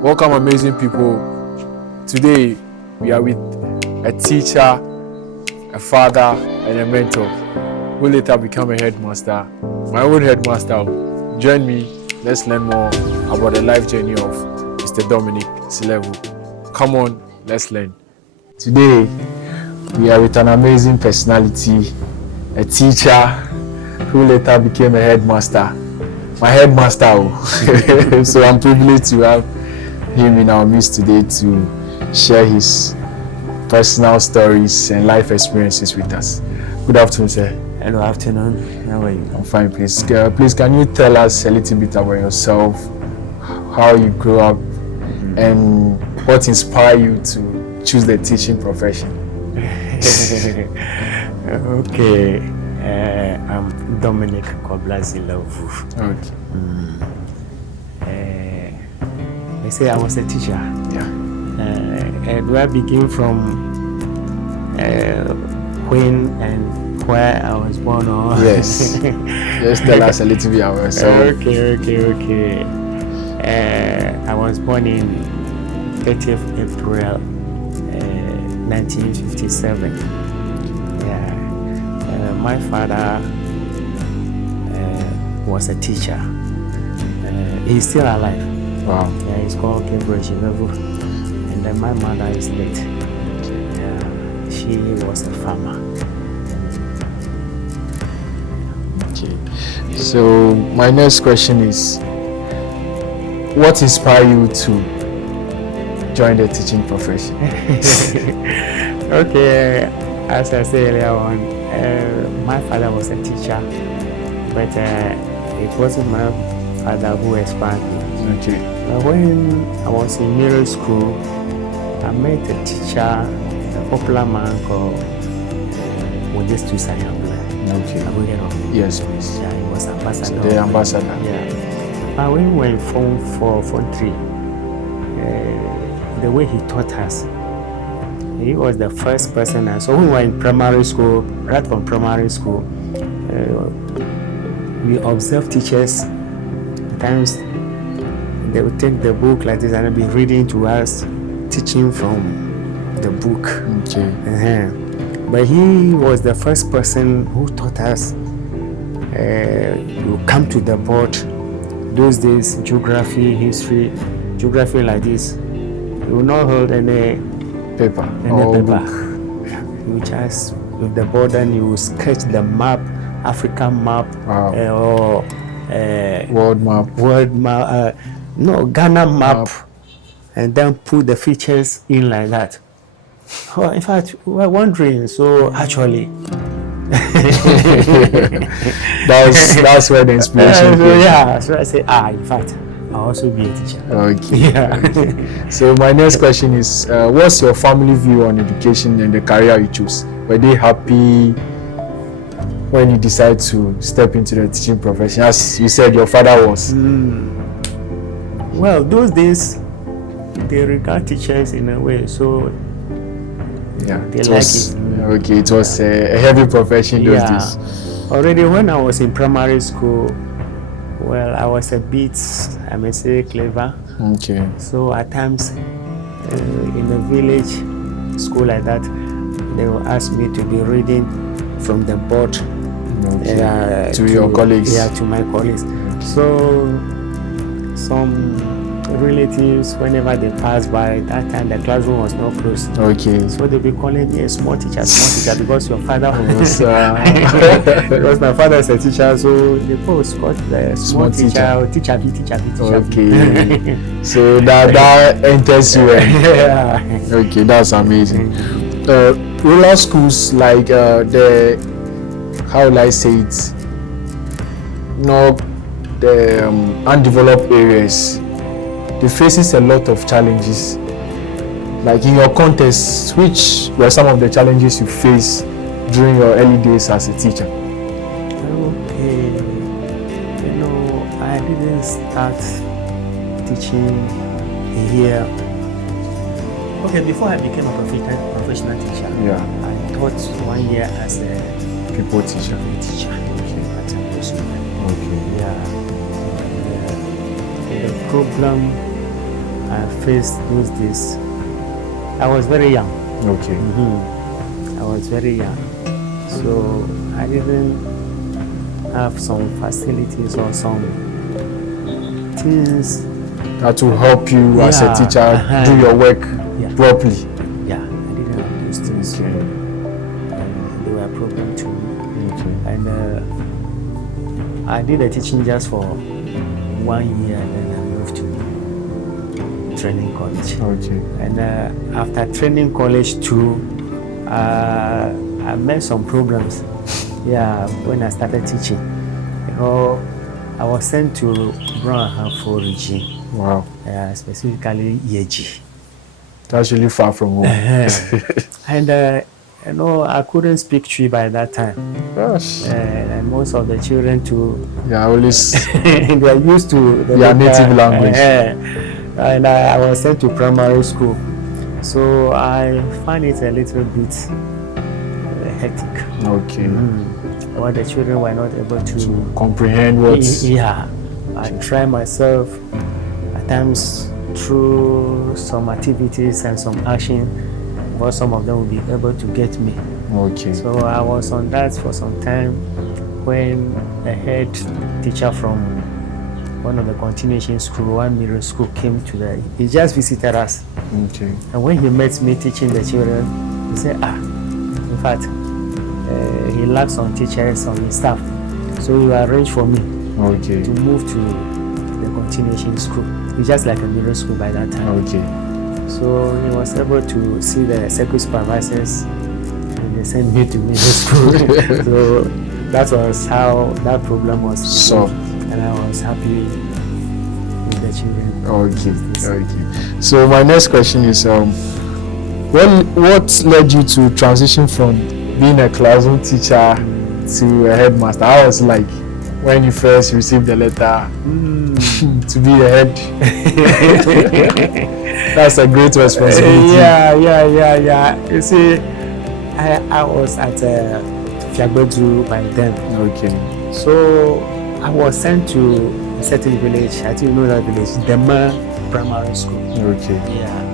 Welcome, amazing people. Today, we are with a teacher, a father, and a mentor who later became a headmaster. My own headmaster. Join me. Let's learn more about the life journey of Mr. Dominic Silevu. Come on, let's learn. Today, we are with an amazing personality, a teacher who later became a headmaster. My headmaster. So I'm privileged to have him in our midst today to share his personal stories and life experiences with us. Good afternoon, sir. Hello, afternoon. How are you? I'm fine, please. Please, can you tell us a little bit about yourself, how you grew up, and what inspired you to choose the teaching profession? Okay. I'm Dominic Silevu. Okay. I say I was a teacher. Yeah. And where I begin from when and where I was born. Yes. Just tell us a little bit about yourself. Okay. I was born in 30th April 1957. Yeah. My father was a teacher. He's still alive. Wow. Yeah, he's called Cambridge level. And then my mother is late. Yeah, she was a farmer. Okay. So my next question is, what inspired you to join the teaching profession? Okay, as I said earlier on, my father was a teacher, but it wasn't my father who inspired me. Okay. When I was in middle school, I met a teacher, a popular man called Modest Sayambla. Okay. Yes, please. Yeah, he was ambassador. The ambassador. Yeah. But when we were in Form 3, the way he taught us, he was the first person. So when we were in primary school, right from primary school, we observed teachers. Sometimes they would take the book like this and they'd be reading to us, teaching from the book. Okay. But he was the first person who taught us. You come to the board. Those days, geography, history, geography like this. You will not hold any Paper. Book. You just with the board and you sketch the map, African map, Wow. Or World map. Ghana map, and then put the features in like that. Oh, in fact, we're wondering. So actually, that's where the inspiration came. yeah. So I say, in fact, I'll also be a teacher. Okay. Yeah. So my next question is, what's your family view on education and the career you choose? Were they happy when you decide to step into the teaching profession? As you said, your father was. Well, those days, they regard teachers in a way, so Yeah, they it like was it. okay. It was a heavy profession those days. Already when I was in primary school, well, I was a bit, I may say, clever. Okay. So at times, in a village school like that, they will ask me to be reading from the board to your colleagues. Yeah, to my colleagues. So some relatives, whenever they pass by, that time the classroom was not closed. Okay. So they'll be calling me a small teacher, because your father was. Because my father is a teacher, so they both got the small teacher. Teacher. Okay. So that enters you. Yeah. Okay, that's amazing. Rural schools like how will I say it? The undeveloped areas, they faces a lot of challenges. Like in your context, which were some of the challenges you faced during your early days as a teacher? Okay, I didn't start teaching here. Okay, before I became a professional teacher, I taught 1 year as a people teacher. The problem I faced those days. I was very young. Okay. I was very young, so I didn't have some facilities or some things That will help you as a Yeah, teacher do your work Yeah. properly. Yeah, I didn't have those things. Okay. They were a problem to me. Okay. And I did the teaching just for 1 year, and then I moved to training college. Okay. And after training college too, I met some problems. Yeah, when I started teaching, I was sent to Brown for region, Wow. specifically Yeji. That's really far from home. And I couldn't speak Twi by that time. Gosh. And most of the children too, Yeah, always they are used to their native language. And I was sent to primary school, so I find it a little bit hectic. Okay. Where the children were not able to Comprehend what. Yeah, I try myself at times through some activities and some action, but some of them will be able to get me. Okay. So I was on that for some time when a head teacher from one of the continuation school, one middle school, came to he just visited us. Okay. And when he met me teaching the children, he said, in fact, he lacks some teachers, some staff. So he arranged for me Okay. to move to the continuation school. It's just like a middle school by that time. Okay. So he was able to see the circuit supervisors, and they sent me to middle school. So that was how that problem was solved. And I was happy with the children. Okay. Okay. So my next question is, what led you to transition from being a classroom teacher to a headmaster? How was it like when you first received the letter to be a head? That's a great responsibility. Yeah. You see, I was at Fiagbedu by then. Okay. So I was sent to a certain village. I think you know that village, Dema Primary School. Okay. Yeah.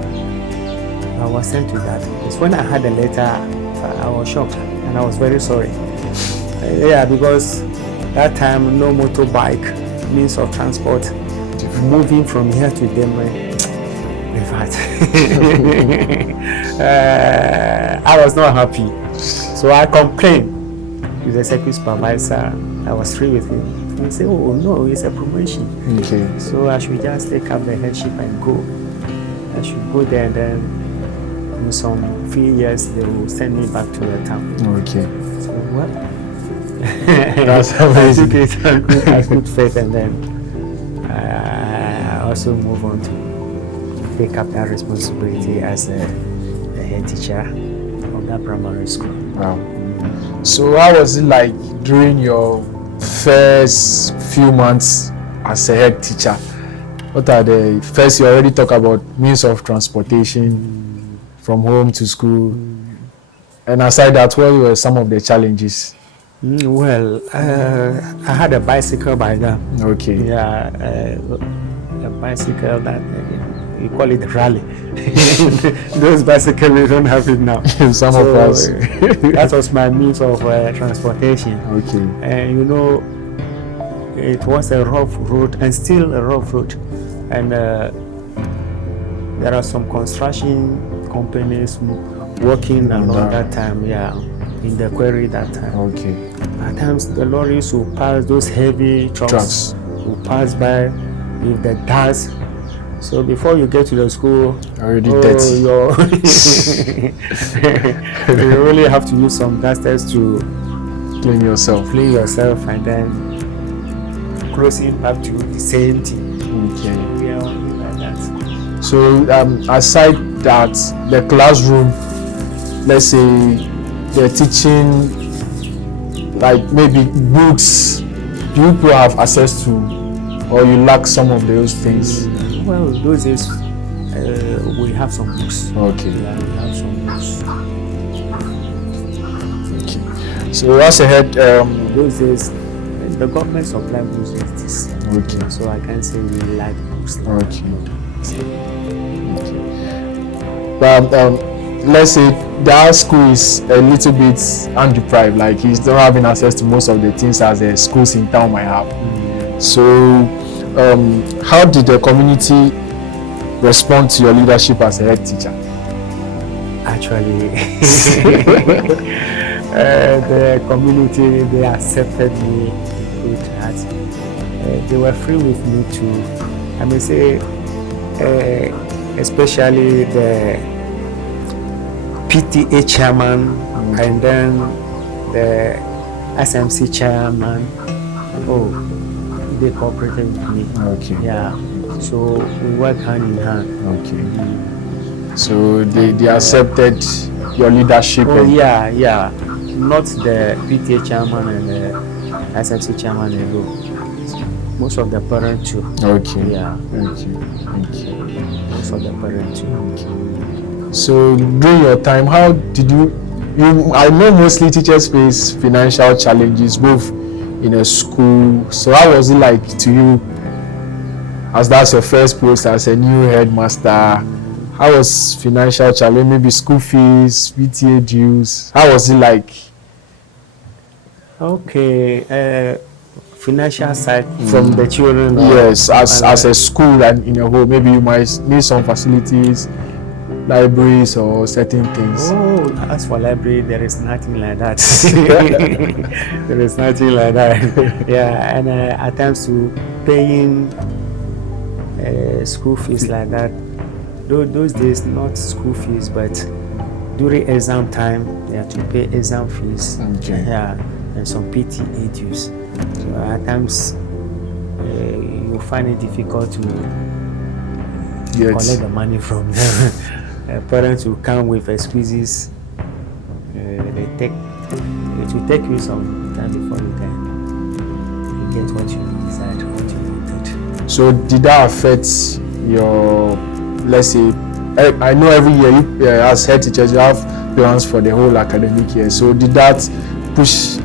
I was sent to that. It's when I had the letter, I was shocked and I was very sorry. Because that time no motorbike means of transport. Moving from here to Dema, in fact, I was not happy. So I complained with the circuit supervisor. I was free with him. He said, "Oh no, it's a promotion. Okay. So I should just take up the headship and go. I should go there, and then in some few years they will send me back to the town." Okay. So what? That's amazing. I took it as good faith, and then I also move on to take up that responsibility as a head teacher of that primary school. Wow. So how was it like during your first few months as a head teacher? What are the first, you already talk about means of transportation from home to school, and aside that, what were some of the challenges? Well, I had a bicycle by then. Okay. Yeah, a bicycle that you call it rally. Those bicycles, we don't have it now. Some of us. That was my means of transportation. Okay. And it was a rough road and still a rough road. And there are some construction companies working along that time, in the quarry that time. Okay. At times the lorries will pass, those heavy trucks will pass by with the dust. So before you get to the school, already dirty. You really have to use some dusters to clean yourself, and then close it back to the same thing. Okay. Yeah, like that. So aside that, the classroom, let's say they're teaching like maybe books, do people have access to, or you lack some of those things? Well, those days we have some books. Okay. Yeah, we have some books. Okay. So as a head, those days the government supply books with this. Okay. So I can't say we lack books. Okay. But let's say their school is a little bit undeprived, like he's not having access to most of the things as the schools in town might have. So how did the community respond to your leadership as a head teacher? Actually, the community, they accepted me with that. They were free with me too. I may say, especially the PTA chairman and then the SMC chairman. Oh, they cooperated with me. Okay. Yeah. So we work hand in hand. Okay. So they accepted your leadership. Oh yeah. Not the PTA chairman and the SMC chairman alone. Most of the parents too. Okay. Yeah. Okay. Most of the parents too. Okay. So during your time, how did you I know mostly teachers face financial challenges both in a school. So how was it like to you, as that's your first post as a new headmaster? How was financial challenge, maybe school fees, PTA dues? How was it like? Okay, financial side from the children. Yes, as a school and in a whole, maybe you might need some facilities, libraries or certain things. Oh, as for library, there is nothing like that. There is nothing like that. Yeah, and at times to paying school fees like that. Those days, not school fees, but during exam time, they have to pay exam fees. Okay. Yeah, and some PTA dues. So at times, you find it difficult to collect the money from them. Parents will come with excuses. It will take you some time before you can get what you decide, what you wanted. So did that affect your, let's say, I know every year you, as head teachers, you have plans for the whole academic year. So did that push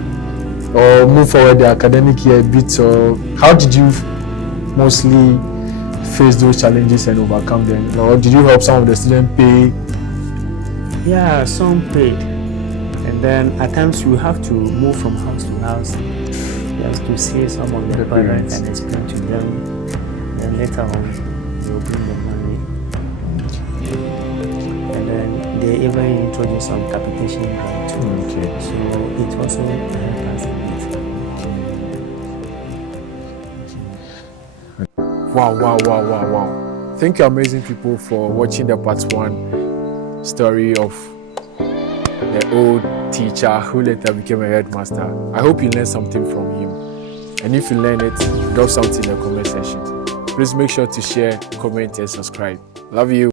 or move forward the academic year a bit, or how did you mostly face those challenges and overcome them? Or did you help some of the students pay? Yeah, some paid, and then at times you have to move from house to house just to see some of the parents and explain to them. Then later on, they'll bring the money, and then they even introduce some capitation grant too. Okay. So it also helps us a bit. Wow. Thank you, amazing people, for watching the part 1 story of the old teacher who later became a headmaster. I hope you learned something from him. And if you learned it, drop something in the comment section. Please make sure to share, comment, and subscribe. Love you.